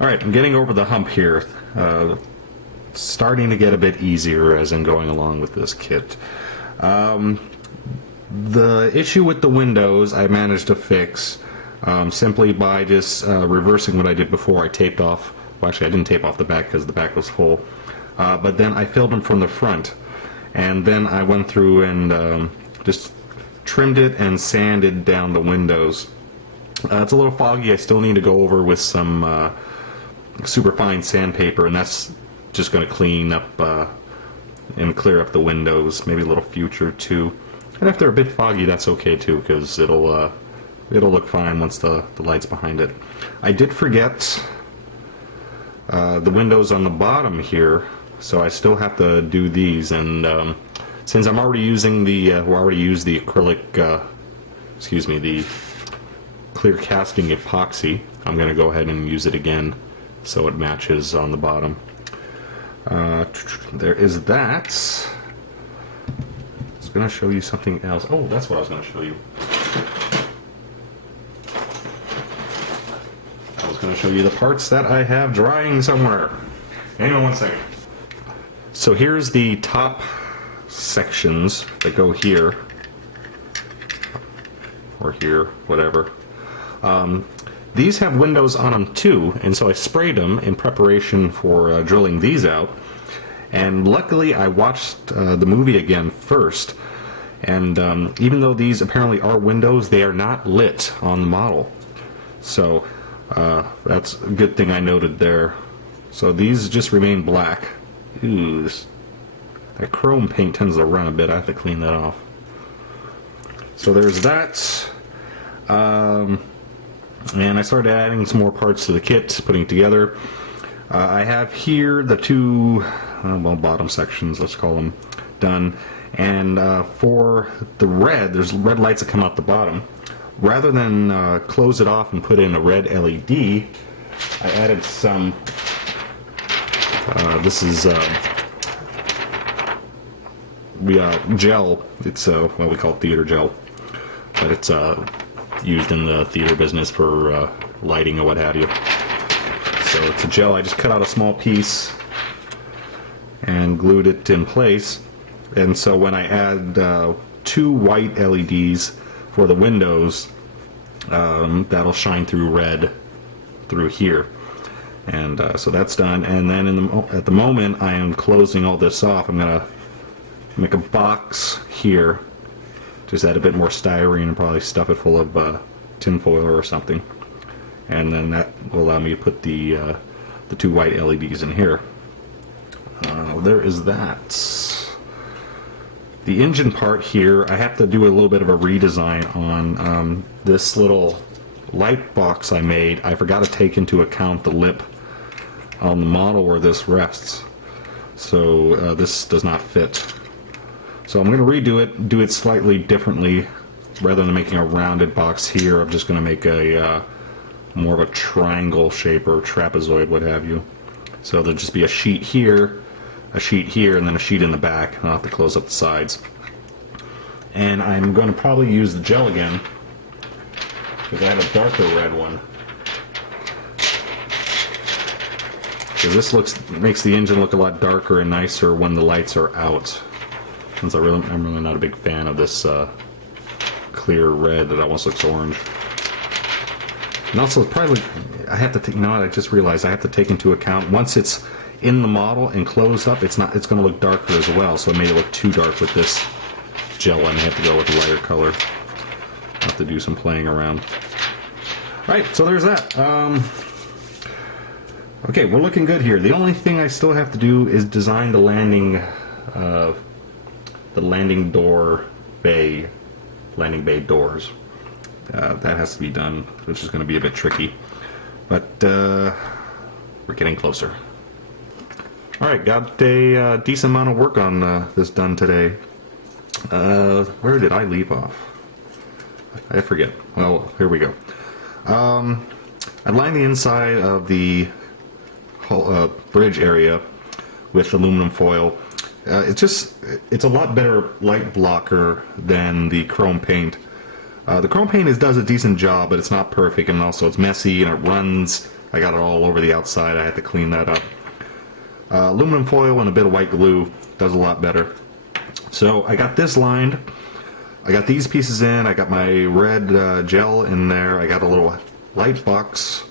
Alright, I'm getting over the hump here. Starting to get a bit easier as I'm going along with this kit. The issue with the windows I managed to fix simply by just reversing what I did before. I taped off, well actually I didn't tape off the back because the back was full, but then I filled them from the front, and then I went through and just trimmed it and sanded down the windows. It's a little foggy. I still need to go over with some superfine sandpaper, and that's just going to clean up and clear up the windows, maybe a little future too. And if they're a bit foggy, that's okay too, because it'll look fine once the light's behind it. I did forget the windows on the bottom here, so I still have to do these. And since I'm already using the already used the acrylic, excuse me, the clear casting epoxy, I'm going to go ahead and use it again so it matches on the bottom. There is that. I was going to show you something else. Oh, that's what I was going to show you. I was going to show you the parts that I have drying somewhere. Hang on one second. So here's the top sections that go here, or here, whatever. These have windows on them too, and so I sprayed them in preparation for drilling these out. And luckily I watched the movie again first, and even though these apparently are windows, they are not lit on the model. So that's a good thing I noted there. So these just remain black. Ooh, that chrome paint tends to run a bit. I have to clean that off. So there's that. And I started adding some more parts to the kit, putting it together. I have here the two well, bottom sections, let's call them, done. And for the red, there's red lights that come out the bottom. Rather than close it off and put in a red LED, I added some, this is gel. It's well, we call it theater gel, but it's used in the theater business for lighting or what have you. So it's a gel. I just cut out a small piece and glued it in place, and so when I add two white LEDs for the windows, that'll shine through red through here, and so that's done. And then at the moment I am closing all this off. I'm gonna make a box here, just add a bit more styrene and probably stuff it full of tin foil or something, and then that will allow me to put the two white LEDs in here. There is that. The engine part here, I have to do a little bit of a redesign on this little light box I made. I forgot to take into account the lip on the model where this rests, so this does not fit. So I'm going to redo it, do it slightly differently. Rather than making a rounded box here, I'm just going to make a more of a triangle shape or trapezoid, what have you. So there'll just be a sheet here, and then a sheet in the back. I'll have to close up the sides. And I'm going to probably use the gel again, because I have a darker red one. Because this makes the engine look a lot darker and nicer when the lights are out. Since I'm really not a big fan of this clear red that almost looks orange. And also, probably I have to take. You know what? I just realized I have to take into account once it's in the model and closed up, it's going to look darker as well. So it made it look too dark with this gel, and I have to go with a lighter color. I have to do some playing around. All right, so there's that. Okay, we're looking good here. The only thing I still have to do is design the landing bay doors. That has to be done, which is going to be a bit tricky, but we're getting closer. Alright, got a decent amount of work on this done today. Where did I leave off? I forget. Well, here we go. I lined the inside of the bridge area with aluminum foil. It's a lot better light blocker than the chrome paint. The chrome paint does a decent job, but it's not perfect, and also it's messy and it runs I got it all over the outside. I had to clean that up. Aluminum foil and a bit of white glue does a lot better. So I got this lined. I got these pieces in. I got my red gel in there. I got a little light box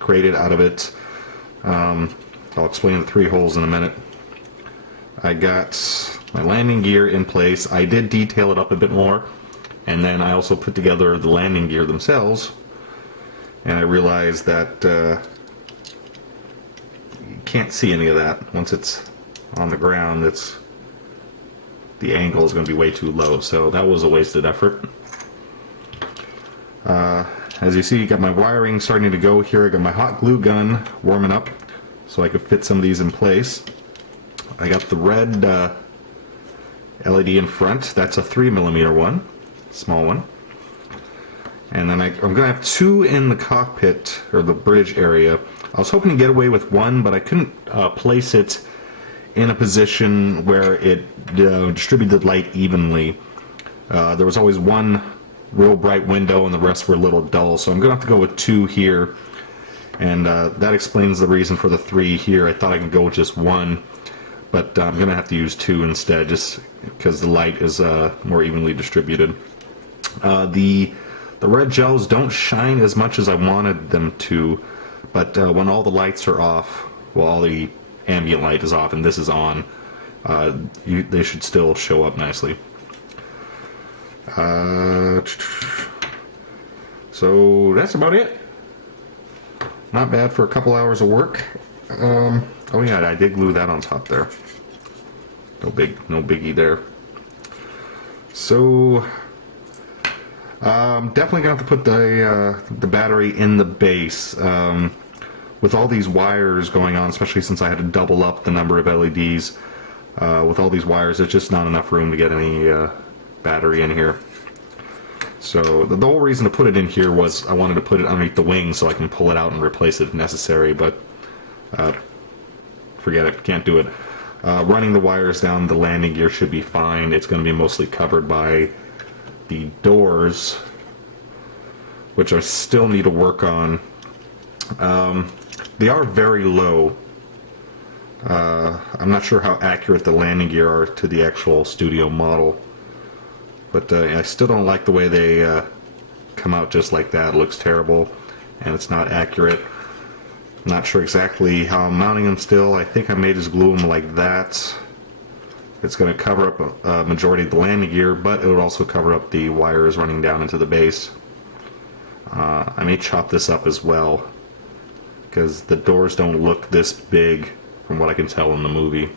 created out of it. I'll explain the 3 holes in a minute. I got my landing gear in place. I did detail it up a bit more, and then I also put together the landing gear themselves, and I realized that you can't see any of that. Once it's on the ground, the angle is going to be way too low, so that was a wasted effort. As you see, you got my wiring starting to go here. I got my hot glue gun warming up so I could fit some of these in place. I got the red LED in front. That's a 3mm one, small one. And then I'm going to have 2 in the cockpit, or the bridge area. I was hoping to get away with 1, but I couldn't place it in a position where it distributed light evenly. There was always 1 real bright window and the rest were a little dull, so I'm going to have to go with 2 here. And that explains the reason for the 3 here. I thought I could go with just 1. But I'm going to have to use 2 instead, just because the light is more evenly distributed. The red gels don't shine as much as I wanted them to, but when all the lights are off, well, all the ambient light is off and this is on, they should still show up nicely. So that's about it. Not bad for a couple hours of work. Oh yeah, I did glue that on top there. No biggie there. So definitely gonna have to put the battery in the base. With all these wires going on, especially since I had to double up the number of LEDs, with all these wires, there's just not enough room to get any battery in here. So the whole reason to put it in here was I wanted to put it underneath the wing so I can pull it out and replace it if necessary, but forget it, can't do it. Running the wires down the landing gear should be fine. It's going to be mostly covered by the doors, which I still need to work on. They are very low. I'm not sure how accurate the landing gear are to the actual studio model, but I still don't like the way they come out just like that. It looks terrible and it's not accurate. Not sure exactly how I'm mounting them still. I think I may just glue them like that. It's going to cover up a majority of the landing gear, but it would also cover up the wires running down into the base. I may chop this up as well, because the doors don't look this big from what I can tell in the movie.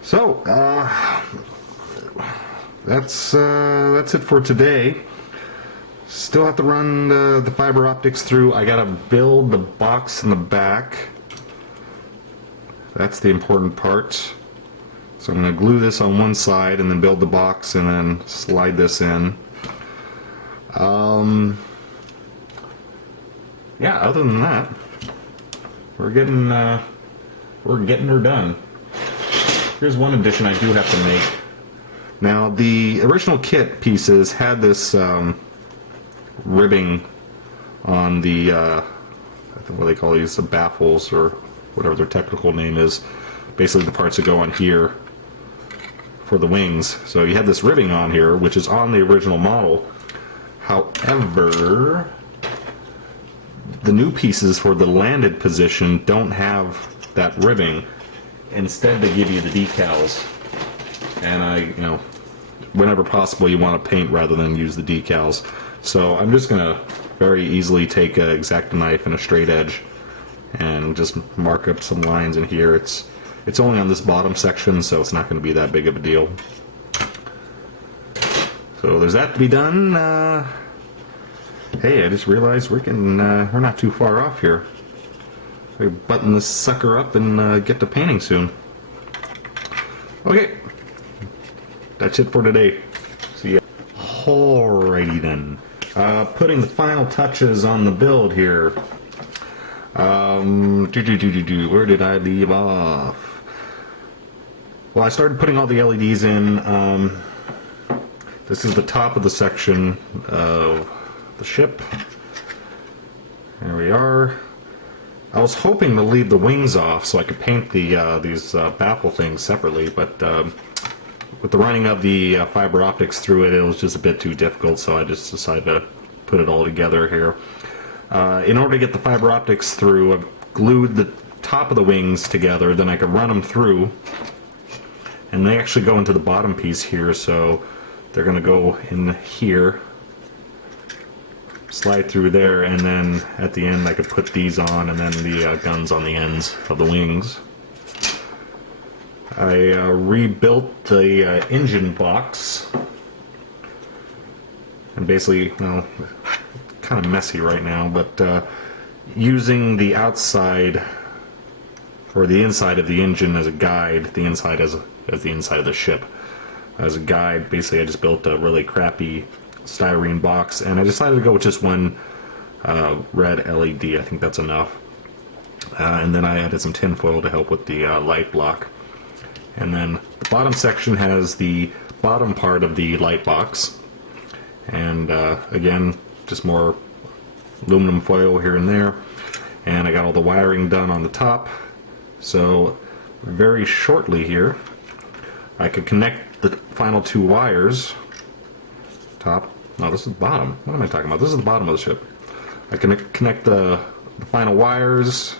So, that's it for today. Still have to run the fiber optics through. I gotta build the box in the back. That's the important part. So I'm gonna glue this on one side and then build the box and then slide this in. Yeah, other than that, we're getting her done. Here's one addition I do have to make. Now the original kit pieces had this ribbing on the I think what they call these, the baffles or whatever their technical name is, basically the parts that go on here for the wings. So you have this ribbing on here, which is on the original model. However, the new pieces for the landed position don't have that ribbing. Instead, they give you the decals, and whenever possible, you want to paint rather than use the decals. So I'm just gonna very easily take an X-Acto knife and a straight edge and just mark up some lines in here. It's only on this bottom section, so it's not going to be that big of a deal. So there's that to be done. Hey, I just realized we're not too far off here. We button this sucker up and get to painting soon. Okay, that's it for today. See ya. Alrighty then. Putting the final touches on the build here. Where did I leave off? Well, I started putting all the LEDs in. This is the top of the section of the ship. There we are. I was hoping to leave the wings off so I could paint these baffle things separately, but with the running of the fiber optics through it, it was just a bit too difficult, so I just decided to put it all together here. In order to get the fiber optics through, I glued the top of the wings together, then I could run them through, and they actually go into the bottom piece here, so they're going to go in here, slide through there, and then at the end I could put these on, and then the guns on the ends of the wings. I rebuilt the engine box, and basically, well, kind of messy right now, but using the outside or the inside of the engine as a guide, the inside as the inside of the ship as a guide. Basically, I just built a really crappy styrene box, and I decided to go with just one red LED. I think that's enough. And then I added some tin foil to help with the light block. And then the bottom section has the bottom part of the light box, and again, just more aluminum foil here and there. And I got all the wiring done on the top, so very shortly here I could connect the final two wires. Top. No, this is the bottom. What am I talking about? This is the bottom of the ship. I can connect the final wires,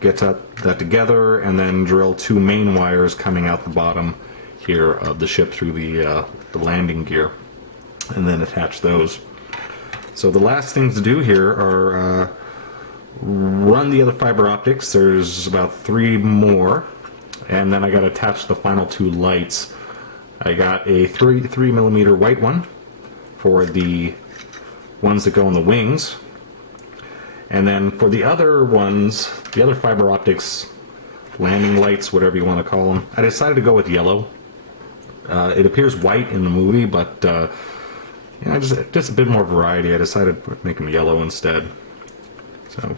get that together, and then drill two main wires coming out the bottom here of the ship through the landing gear, and then attach those. So the last things to do here are run the other fiber optics. There's about 3 more, and then I got to attach the final 2 lights. I got a 3mm white one for the ones that go in the wings, and then for the other ones, the other fiber optics, landing lights, whatever you want to call them, I decided to go with yellow. It appears white in the movie, but you know, just a bit more variety. I decided to make them yellow instead, so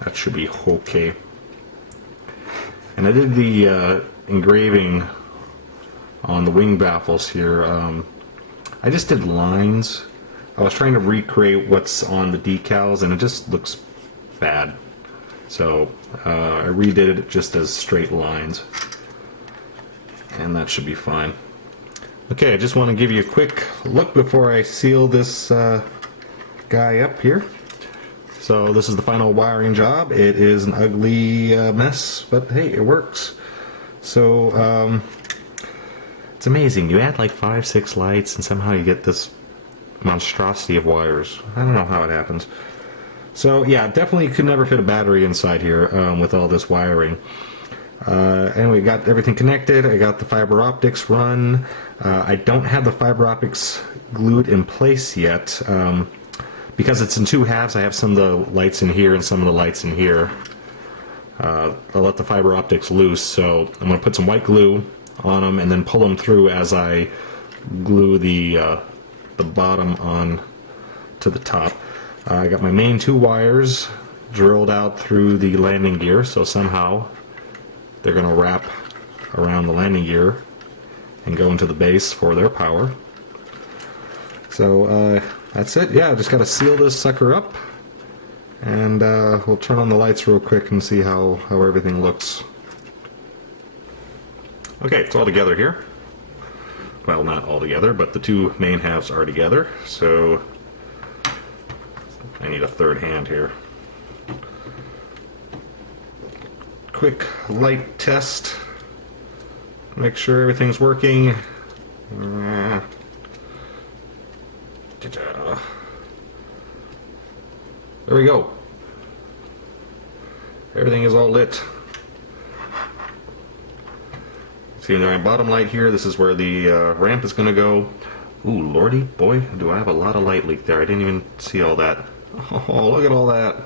that should be okay. And I did the engraving on the wing baffles here. I just did lines. I was trying to recreate what's on the decals, and it just looks bad. So I redid it just as straight lines, and that should be fine. Okay, I just want to give you a quick look before I seal this guy up here. So this is the final wiring job. It is an ugly mess, but hey, it works. So it's amazing. You add like 5-6 lights, and somehow you get this monstrosity of wires. I don't know how it happens. So yeah, definitely could never fit a battery inside here with all this wiring. Anyway, got everything connected. I got the fiber optics run. I don't have the fiber optics glued in place yet. Because it's in 2 halves, I have some of the lights in here and some of the lights in here. I'll let the fiber optics loose, so I'm going to put some white glue on them and then pull them through as I glue the bottom on to the top. I got my main 2 wires drilled out through the landing gear, so somehow they're going to wrap around the landing gear and go into the base for their power. So that's it. Yeah, I just got to seal this sucker up, and we'll turn on the lights real quick and see how everything looks. Okay, it's all together here. Well, not all together, but the 2 main halves are together, so I need a third hand here. Quick light test. Make sure everything's working. There we go. Everything is all lit. See in the bottom light here, this is where the ramp is going to go. Ooh, lordy, boy, do I have a lot of light leak there. I didn't even see all that. Oh, look at all that.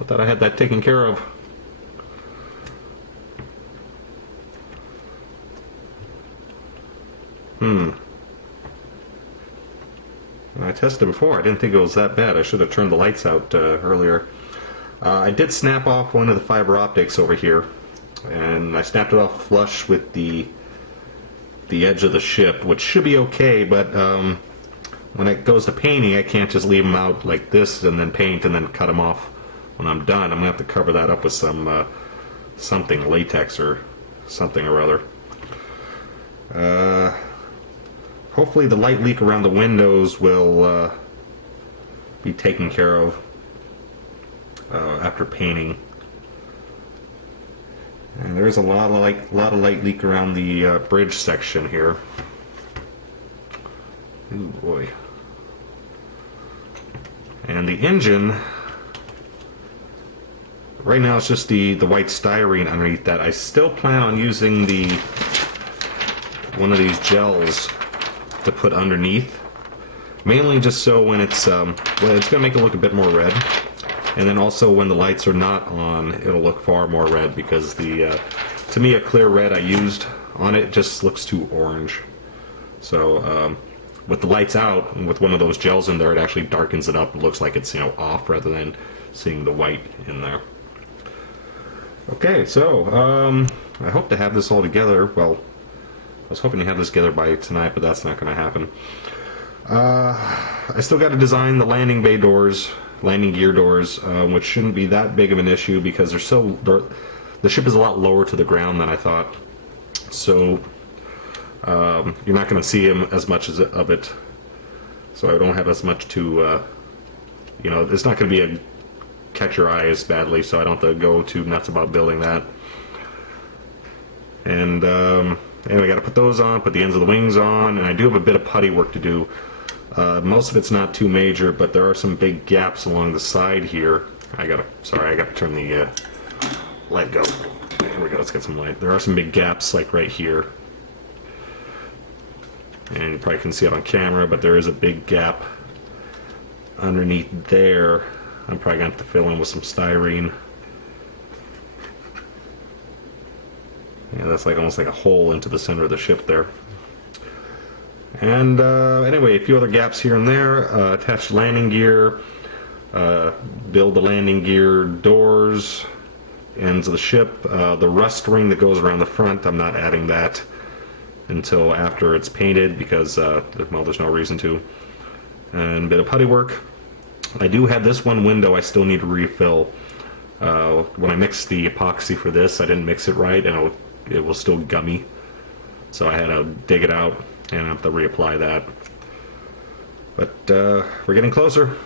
I thought I had that taken care of. I tested before. I didn't think it was that bad. I should have turned the lights out earlier. I did snap off one of the fiber optics over here, and I snapped it off flush with the edge of the ship, which should be okay, but when it goes to painting, I can't just leave them out like this and then paint and then cut them off when I'm done. I'm going to have to cover that up with some something, latex or something or other. Hopefully the light leak around the windows will be taken care of after painting. And there's a lot of light leak around the bridge section here. Ooh boy. And the engine, right now it's just the white styrene underneath that. I still plan on using one of these gels to put underneath, mainly just so when it's well, it's gonna make it look a bit more red, and then also when the lights are not on, it'll look far more red, because the to me a clear red I used on it just looks too orange. So with the lights out and with one of those gels in there, it actually darkens it up. It looks like it's, you know, off rather than seeing the white in there. Okay, so I hope to have this all together. Well, I was hoping to have this together by tonight, but that's not going to happen. I still got to design the landing bay doors, landing gear doors, which shouldn't be that big of an issue because the ship is a lot lower to the ground than I thought. So you're not going to see as much of it. So I don't have as much to, you know, it's not going to be a catch your eye as badly, so I don't have to go too nuts about building that. And anyway, I got to put those on, put the ends of the wings on, and I do have a bit of putty work to do. Most of it's not too major, but there are some big gaps along the side here. I got to turn the light go. There we go. Let's get some light. There are some big gaps, like right here, and you probably can see it on camera, but there is a big gap underneath there. I'm probably going to have to fill in with some styrene. Yeah, that's like almost like a hole into the center of the ship there. And anyway, a few other gaps here and there. Attach landing gear, build the landing gear doors, ends of the ship. The rust ring that goes around the front, I'm not adding that until after it's painted because, well, there's no reason to. And a bit of putty work. I do have this one window I still need to refill. When I mixed the epoxy for this, I didn't mix it right, and it was still gummy. So I had to dig it out and I have to reapply that. But we're getting closer.